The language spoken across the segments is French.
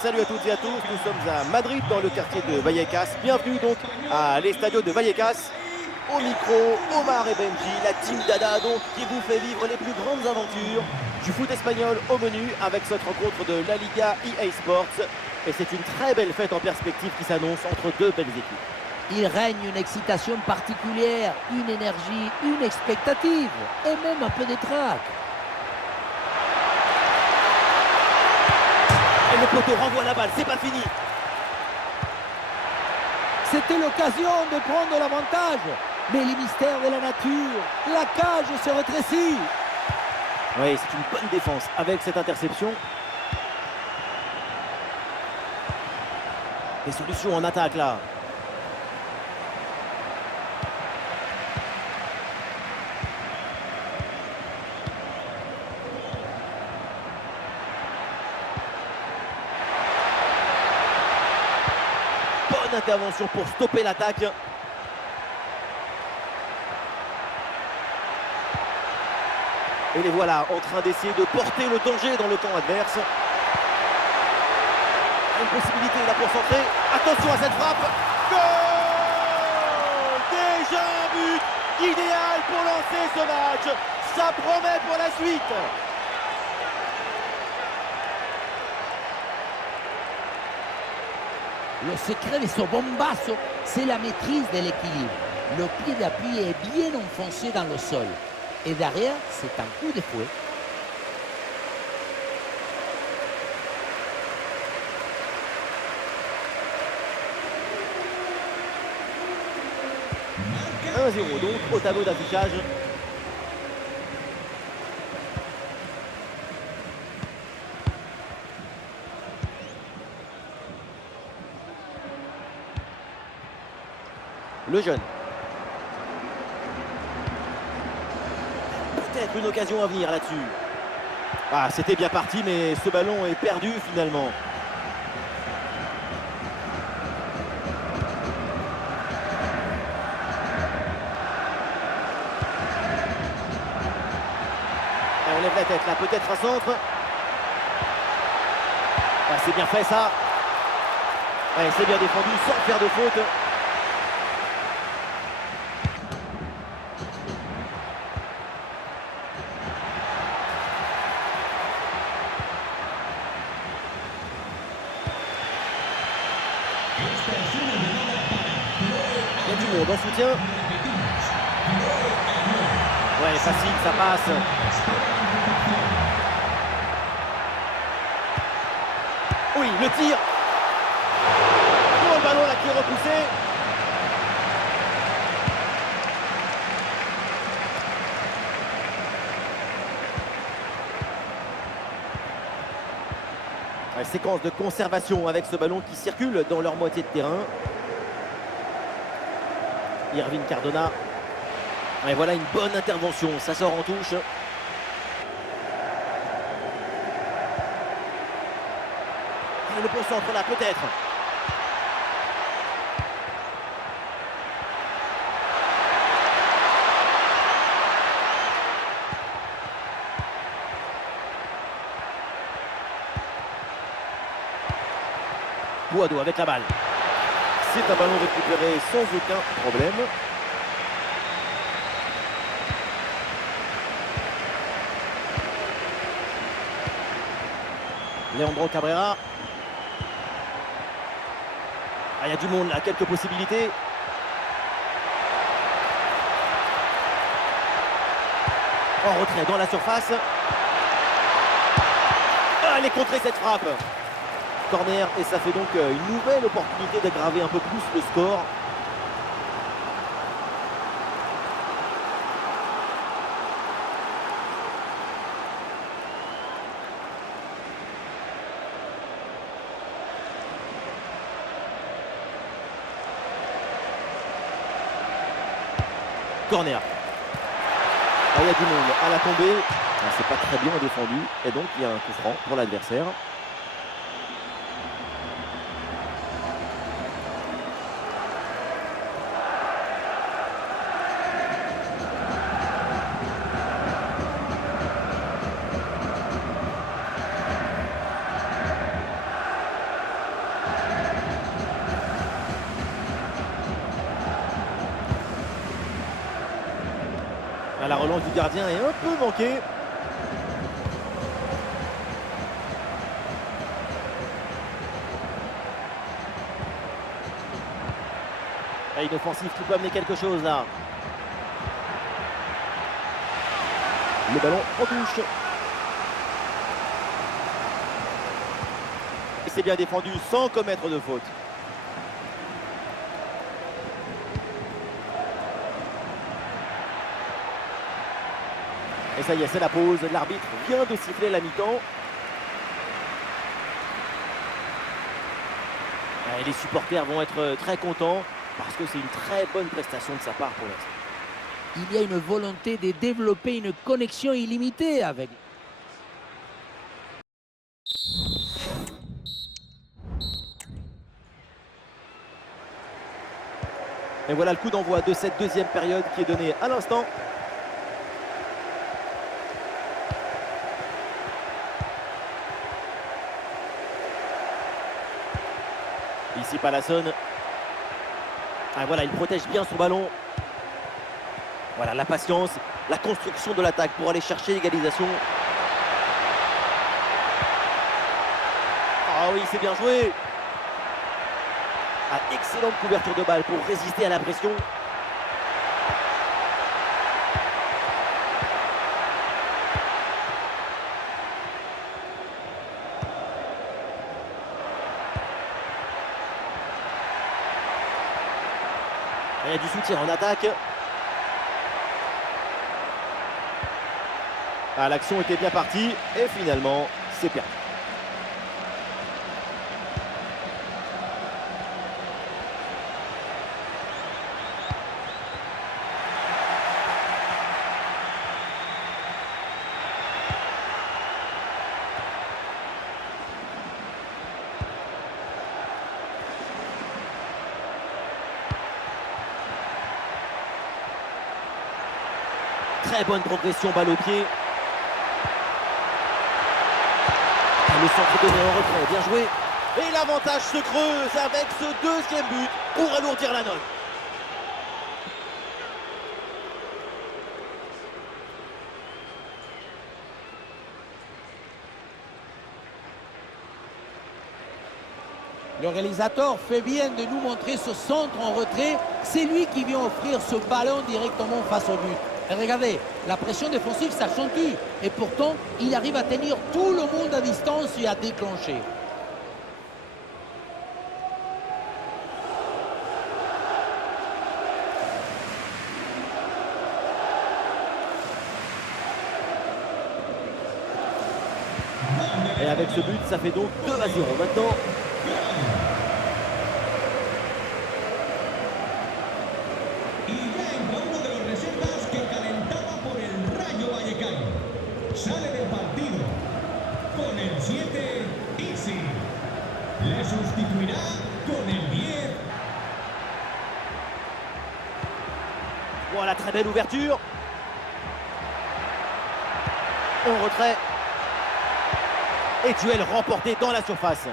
Salut à toutes et à tous, nous sommes à Madrid dans le quartier de Vallecas. Bienvenue donc à l'Estadio de Vallecas. Au micro, Omar et Benji, la team Dada donc qui vous fait vivre les plus grandes aventures du foot espagnol au menu avec cette rencontre de la Liga EA Sports. Et c'est une très belle fête en perspective qui s'annonce entre deux belles équipes. Il règne une excitation particulière, une énergie, une expectative et même un peu de trac. Et le poteau renvoie la balle, c'est pas fini. C'était l'occasion de prendre l'avantage. Mais les mystères de la nature, la cage se rétrécit. Oui, c'est une bonne défense avec cette interception. Des solutions en attaque là. Bonne intervention pour stopper l'attaque. Et les voilà en train d'essayer de porter le danger dans le camp adverse. Une possibilité là pour centrer. Attention à cette frappe. Goal! Déjà un but idéal pour lancer ce match. Ça promet pour la suite. Le secret de ce bombasso, c'est la maîtrise de l'équilibre. Le pied d'appui est bien enfoncé dans le sol. Et derrière, c'est un coup de fouet. « 1-0 donc au tableau d'affichage. Le jeune. Peut-être une occasion à venir là-dessus. Ah, c'était bien parti, mais ce ballon est perdu finalement. Et on lève la tête là, peut-être un centre. Ah, c'est bien fait ça. Ouais, c'est bien défendu sans faire de faute. Il y a du monde en soutien. Ouais, facile, ça passe. Oui, le tir. Oh, le ballon là qui est repoussé. Ouais, séquence de conservation avec ce ballon qui circule dans leur moitié de terrain. Irving Cardona. Et voilà une bonne intervention, ça sort en touche. Et le bon centre là peut-être. Boado avec la balle. C'est un ballon récupéré sans aucun problème. Leandro Cabrera. Ah, il y a du monde là, quelques possibilités. En retrait dans la surface. Ah, elle est contrée cette frappe. Corner et ça fait donc une nouvelle opportunité d'aggraver un peu plus le score. Corner. Ah, il y a du monde à la tombée. Ah, c'est pas très bien défendu et donc il y a un coup franc pour l'adversaire. La relance du gardien est un peu manquée. Et une offensive qui peut amener quelque chose là. Le ballon en touche. Et c'est bien défendu sans commettre de faute. Et ça y est, c'est la pause. L'arbitre vient de siffler la mi-temps. Et les supporters vont être très contents parce que c'est une très bonne prestation de sa part pour l'instant. Il y a une volonté de développer une connexion illimitée avec. Et voilà le coup d'envoi de cette deuxième période qui est donné à l'instant. Ici Palason. Ah, voilà, il protège bien son ballon. Voilà la patience, la construction de l'attaque pour aller chercher l'égalisation. Ah oui, c'est bien joué. Ah, excellente couverture de balle pour résister à la pression. Il y a du soutien en attaque. Ah, l'action était bien partie et finalement, c'est perdu. Très bonne progression, balle au pied. Le centre donné en retrait, bien joué. Et l'avantage se creuse avec ce deuxième but pour alourdir la note. Le réalisateur fait bien de nous montrer ce centre en retrait. C'est lui qui vient offrir ce ballon directement face au but. Et regardez, la pression défensive s'accentue. Et pourtant, il arrive à tenir tout le monde à distance et à déclencher. Et avec ce but, ça fait donc 2-0 maintenant. Sale del partido con el 7, Easy. Le sustituirá con el 10. Voilà, très belle ouverture. En retrait. Et duel remporté dans la surface.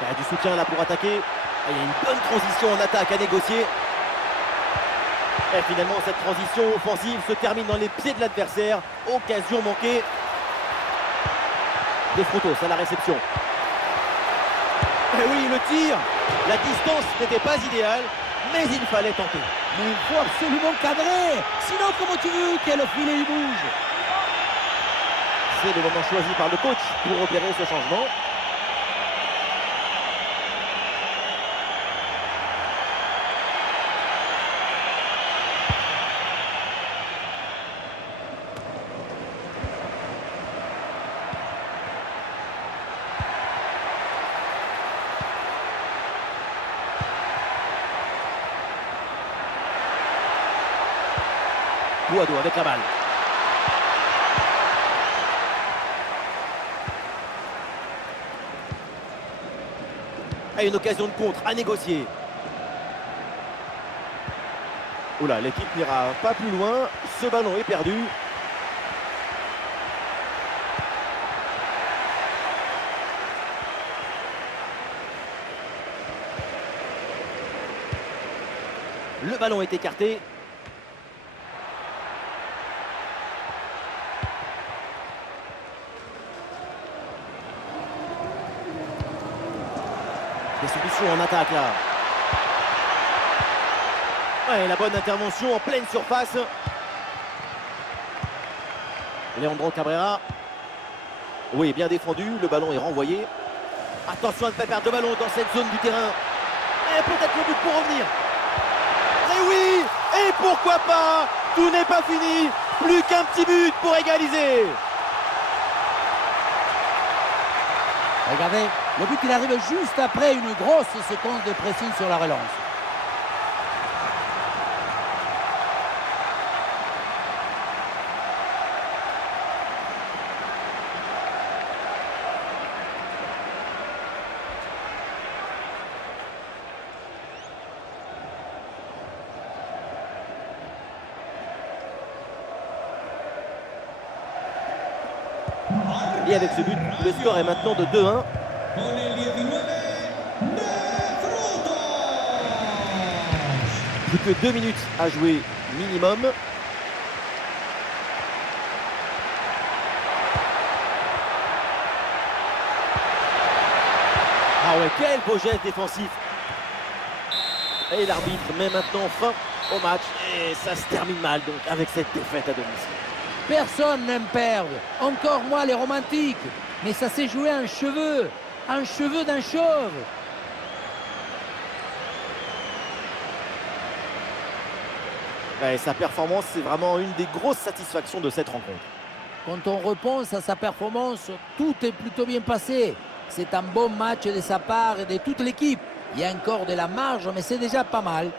Il y a du soutien là pour attaquer. Et il y a une bonne transition en attaque à négocier. Et finalement, cette transition offensive se termine dans les pieds de l'adversaire. Occasion manquée. De Frutos à la réception. Et oui, le tir. La distance n'était pas idéale, mais il fallait tenter. Mais il faut absolument cadrer. Sinon, comment tu veux que le filet il bouge? C'est le moment choisi par le coach pour opérer ce changement. Boado avec la balle. Et une occasion de contre à négocier. Oula, l'équipe n'ira pas plus loin. Ce ballon est perdu. Le ballon est écarté. Des solutions en attaque là. Ouais, la bonne intervention en pleine surface. Leandro Cabrera. Oui, bien défendu. Le ballon est renvoyé. Attention à ne pas perdre de ballon dans cette zone du terrain. Et peut-être le but pour revenir. Et oui! Et pourquoi pas? Tout n'est pas fini. Plus qu'un petit but pour égaliser. Regardez, le but il arrive juste après une grosse séquence de pressing sur la relance. Et avec ce but, le score est maintenant de 2-1. Con el 19 de Frutos. Plus que 2 minutes à jouer minimum. Ah ouais, quel beau geste défensif. Et l'arbitre met maintenant fin au match. Et ça se termine mal donc avec cette défaite à domicile. Personne n'aime perdre, encore moins les romantiques. Mais ça s'est joué un cheveu d'un chauve. Ouais, sa performance, c'est vraiment une des grosses satisfactions de cette rencontre. Quand on repense à sa performance, tout est plutôt bien passé. C'est un bon match de sa part et de toute l'équipe. Il y a encore de la marge, mais c'est déjà pas mal.